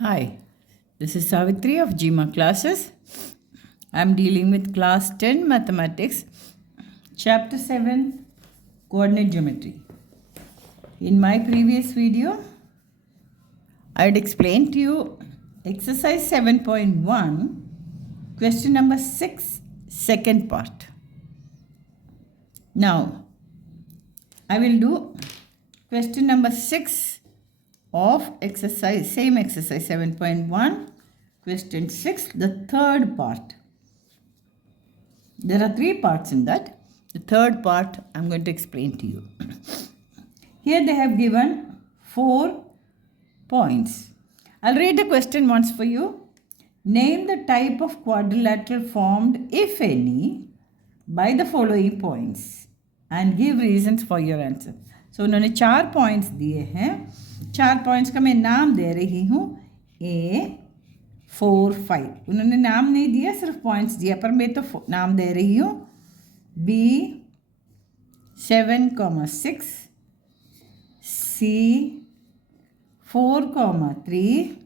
Hi, this is Savitri of GMA classes. I'm dealing with class 10 mathematics, chapter 7 coordinate geometry. In my previous video, I had explained to you exercise 7.1, question number 6, second part. Now, I will do question number 6 of exercise, same exercise 7.1, question 6, the third part. There are 3 parts in that. The third part I'm going to explain to you. Here they have given 4 points. I'll read the question once for you. Name the type of quadrilateral formed, if any, by the following points and give reasons for your answer. So उन्होंने 4 points दिए हैं. 4 points का मैं नाम दे रही हूँ. A 4 5. उन्होंने नाम नहीं दिया, सिर्फ पॉइंट्स दिया, पर मैं तो नाम दे रही हूँ. B 7,6, C 4,3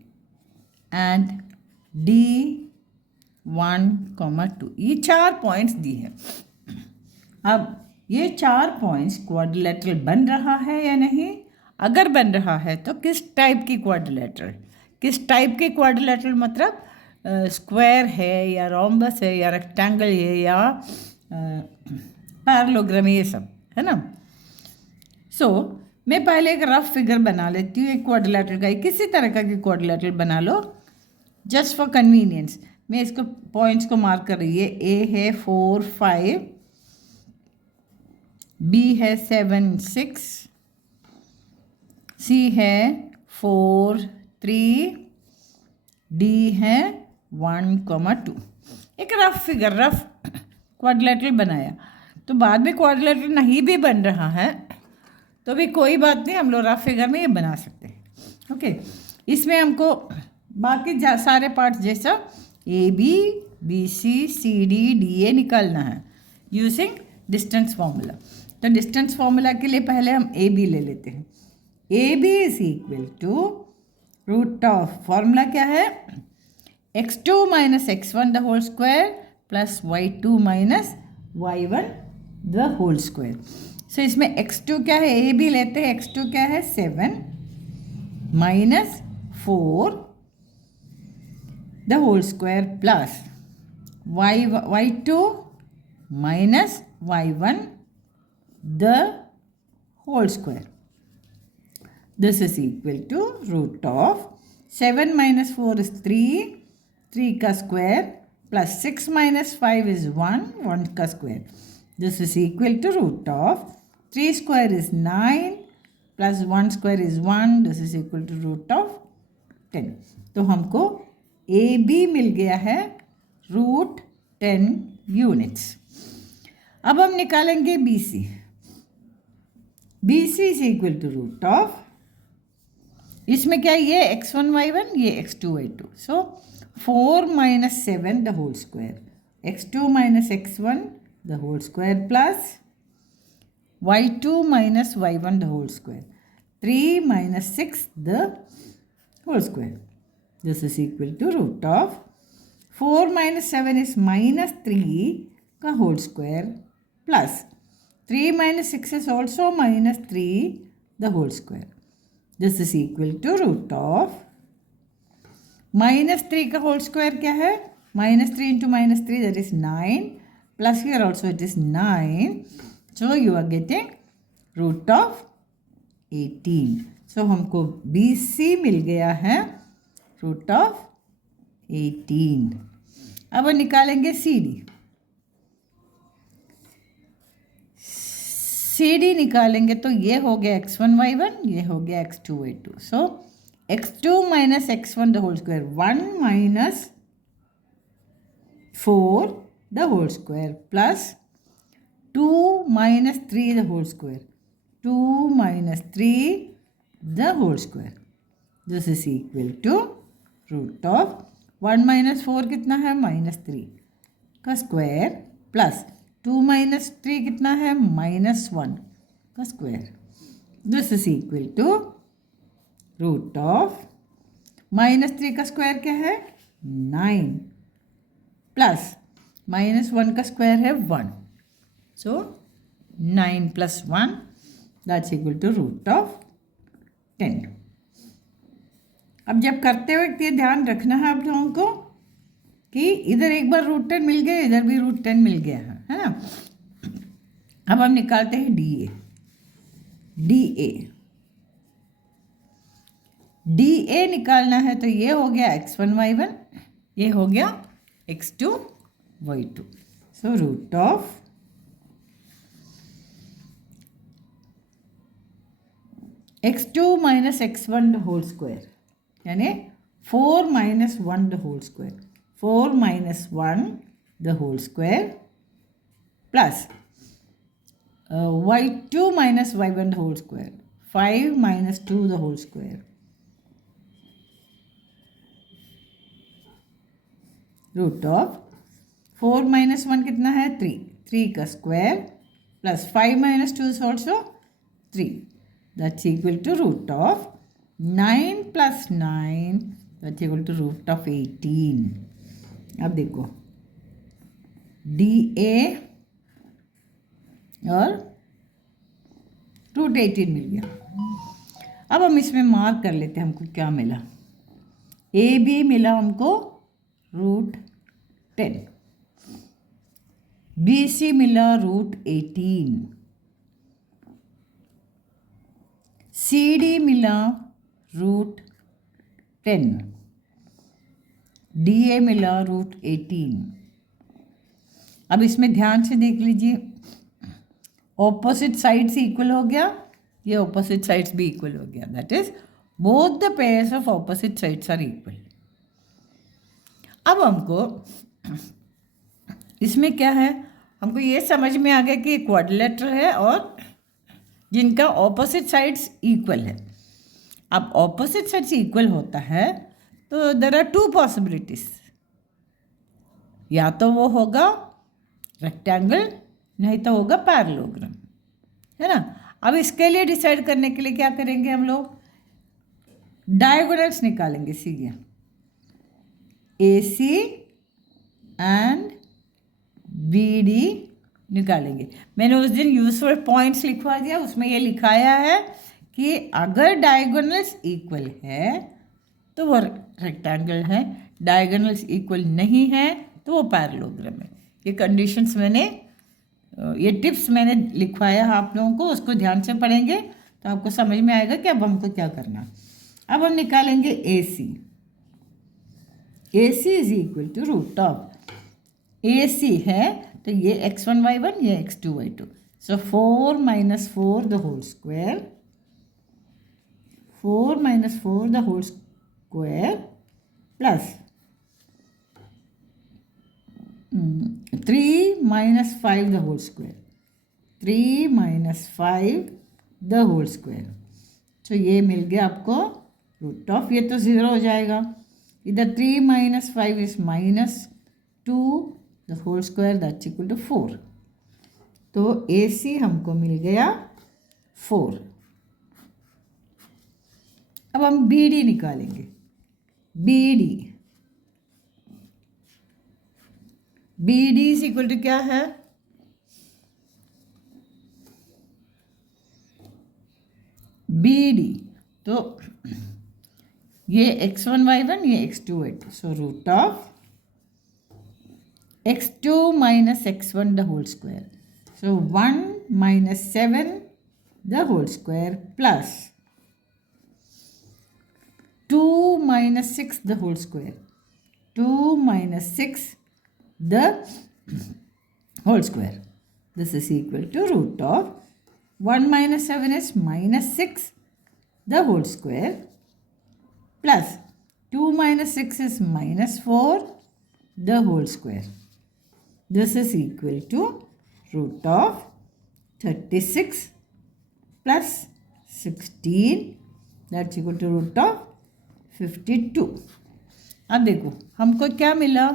and D 1,2. ये 4 पॉइंट्स दी है. अब ये 4 पॉइंट्स क्वाड्रिलेटरल बन रहा है या नहीं? अगर बन रहा है तो किस टाइप की क्वाड्रिलेटरल? किस टाइप के क्वाड्रिलेटरल मतलब स्क्वायर है या रोम्बस है या रेक्टेंगल है या पैरेललोग्राम, ये सब है ना. सो मैं पहले एक रफ फिगर बना लेती हूँ एक क्वाड्रिलेटरल का. किसी तरह का क्वाड्रिलेटरल बना लो जस्ट फॉर कन्वीनियंस. मैं इसको पॉइंट्स को मार्क कर रही है. ए है 4 5, B है 7 6, C है 4 3, D है 1,2. एक रफ फिगर, रफ क्वाड्रिलेटरल बनाया. तो बाद में क्वाड्रिलेटरल नहीं भी बन रहा है तो भी कोई बात नहीं, हम लोग रफ फिगर में ये बना सकते हैं. ओके, इसमें हमको बाकी सारे पार्ट्स जैसा A B B C C D D A निकालना है यूजिंग डिस्टेंस फार्मूला. तो डिस्टेंस फार्मूला के लिए पहले हम ए बी ले लेते हैं. A B is equal to root of, formula क्या है, x2 minus x1 the whole square plus y2 minus y1 the whole square. So इसमें x2 क्या है, ए बी लेते हैं. x2 क्या है 7 minus 4 the whole square plus y2 minus y1 the whole square. This is equal to root of 7 minus 4 is 3, 3 ka square plus 6 minus 5 is 1, 1 ka square. This is equal to root of 3 square is 9 plus 1 square is 1. This is equal to root of 10. तो हमको AB मिल गया है root 10 units. अब हम निकालेंगे BC. BC is equal to root of, इसमें क्या, ये x1 y1 ये x2 y2. So 4 minus 7 the whole square, x2 minus x1 the whole square plus y2 minus y1 the whole square, 3 minus 6 the whole square. This is equal to root of 4 minus 7 is minus 3 का whole square plus 3 minus 6 is also minus 3 the whole square. This is equal to root of minus 3 का whole square क्या है, minus 3 into minus 3 that is 9 plus here also it is 9. So you are getting root of 18. So हमको BC मिल गया है root of 18. अब निकालेंगे CD. CD निकालेंगे तो ये हो गया x1 y1, ये हो गया x2 y2. So x2 minus x1 the whole square, 1 minus 4 the whole square plus 2 minus 3 the whole square, 2 minus 3 the whole square. This is equal to root of 1 minus 4 कितना है, minus 3 का square plus 2 minus 3 कितना है, minus 1 का square. This is equal to root of -3 का square क्या है 9 plus -1 का स्क्वायर है 1, सो 9 + 1 दैट्स इक्वल टू √10। अब जब करते वक्त ये ध्यान रखना है आप लोगों को कि इधर एक बार √10 मिल गया, इधर भी √10 मिल गया है ना। अब हम निकालते हैं DA निकालना है तो ये हो गया x1 y1, ये हो गया x2 y2, so x2 - x1 the whole square, यानी 4 - 1 the whole square, 4 - 1 the whole square plus y2 - y1 the whole square, 5 - 2 the whole square, √4 - 1 कितना है 3 का square plus 5 - 2 is also 3, that's equal to √9 + 9 that's equal to √18। अब देखो DA और √18 मिल गया। अब हम इसमें मार्क कर लेते हैं हमको क्या मिला। AB मिला हमको √10, BC मिला √18, CD मिला √10, DA मिला √18। अब इसमें ध्यान से देख लीजिए, ऑपोजिट साइड्स इक्वल हो गया, ये ऑपोजिट साइड्स भी इक्वल हो गया, that is both the pairs of opposite sides are equal. अब हमको इसमें क्या है, हमको ये समझ में आ गया कि क्वाड्रिलेटरल है और जिनका ऑपोजिट साइड्स इक्वल है। अब ऑपोजिट साइड्स इक्वल होता है तो देयर आर 2 पॉसिबिलिटीज, या तो वो होगा रेक्टेंगल, नहीं तो होगा पैरेललोग्राम, है ना। अब इसके लिए डिसाइड करने के लिए क्या करेंगे हम लोग, डायगोनल्स निकालेंगे सीधे, AC एंड BD निकालेंगे। मैंने उस दिन यूजफुल पॉइंट्स लिखवा दिया, उसमें ये लिखाया है कि अगर डायगोनल्स इक्वल है तो वो रेक्टेंगल है, डायगोनल्स इक्वल नहीं है तो वो पैरेललोग्राम है। ये कंडीशंस मैंने, ये टिप्स मैंने लिखवाया है आप लोगों को, उसको ध्यान से पढ़ेंगे तो आपको समझ में आएगा कि अब हमको क्या करना। अब हम निकालेंगे AC is equal to AC है तो ये x1 y1, ये x2 y2, so 4 - 4 the whole square, 4 - 4 the whole square plus 3 - 5 the whole square, 3 - 5 the whole square, तो ये मिल गया आपको ये तो 0 हो जाएगा, इधर 3 - 5 is -2 the whole square that's equal to 4, तो AC हमको मिल गया 4। अब हम BD निकालेंगे, BD इज इक्वल टू क्या है, BD तो ये x1 y1, ये x2 y2, so x2 - x1 the whole square, so 1 - 7 the whole square plus 2 - 6 the whole square, 2 - 6 the whole square, this is equal to 1 - 7 is -6 the whole square plus 2 - 6 is -4 the whole square, this is equal to √36 plus 16 that's equal to √52। अब देखो हमको क्या मिला,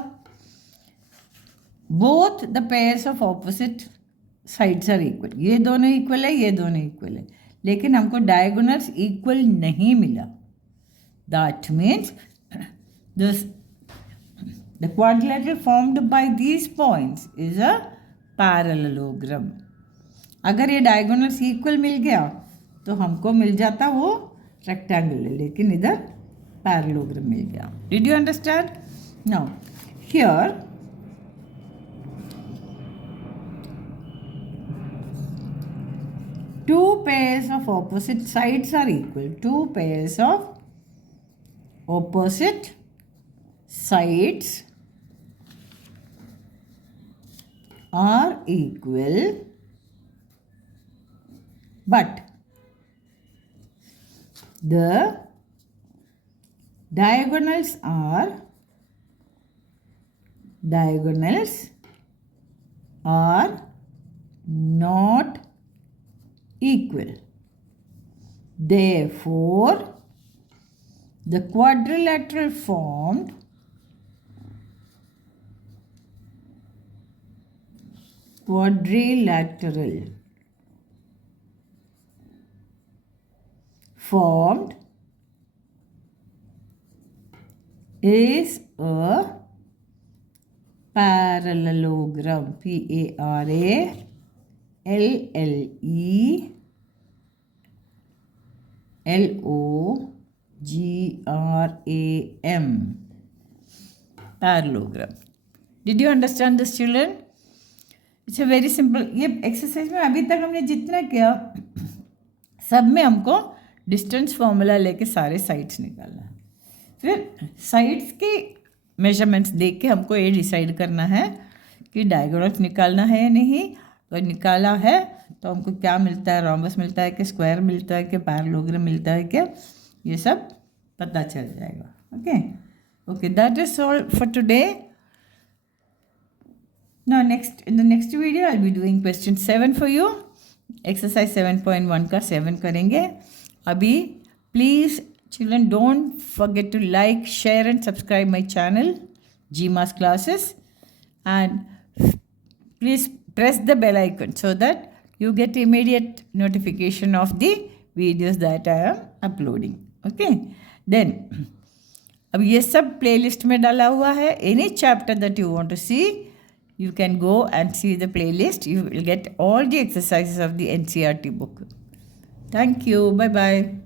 both the pairs of opposite sides are equal, ये दोनों equal है, ये दोनों इक्वल है, लेकिन हमको डायगोनल्स इक्वल नहीं मिला, That means the quadrilateral formed by these points is a parallelogram. अगर ये डायगोनल्स इक्वल मिल गया तो हमको मिल जाता वो रेक्टेंगल, लेकिन इधर पैरेललोग्राम मिल गया. Did you understand? Now here two pairs of opposite sides are equal. Two pairs of opposite sides are equal, but the diagonals are not equal. Therefore, the quadrilateral formed is a parallelogram. Parallelogram. Parallelogram. Did you understand this, children? It's a very simple. ये exercise में अभी तक हमने जितना किया सब में हमको डिस्टेंस फॉर्मूला लेके सारे साइड्स निकालना है. फिर साइड्स की मेजरमेंट्स देख के हमको ये डिसाइड करना है कि डायगोनल्स निकालना है या नहीं. तो निकाला है तो हमको क्या मिलता है, रोम्बस मिलता है कि स्क्वायर मिलता है कि पैरेललोग्राम मिलता है क्या, ये सब पता चल जाएगा. Okay, that is all for today. Now in the next video I'll be doing question 7 for you. Exercise 7.1 का 7 करेंगे. अभी please children don't forget to like, share and subscribe my channel GMAS classes, and please press the bell icon so that you get immediate notification of the videos that I am uploading. Okay, then अब ये सब playlist में डाला हुआ है. Any chapter that you want to see, you can go and see the playlist. You will get all the exercises of the NCERT book. Thank you. Bye-bye.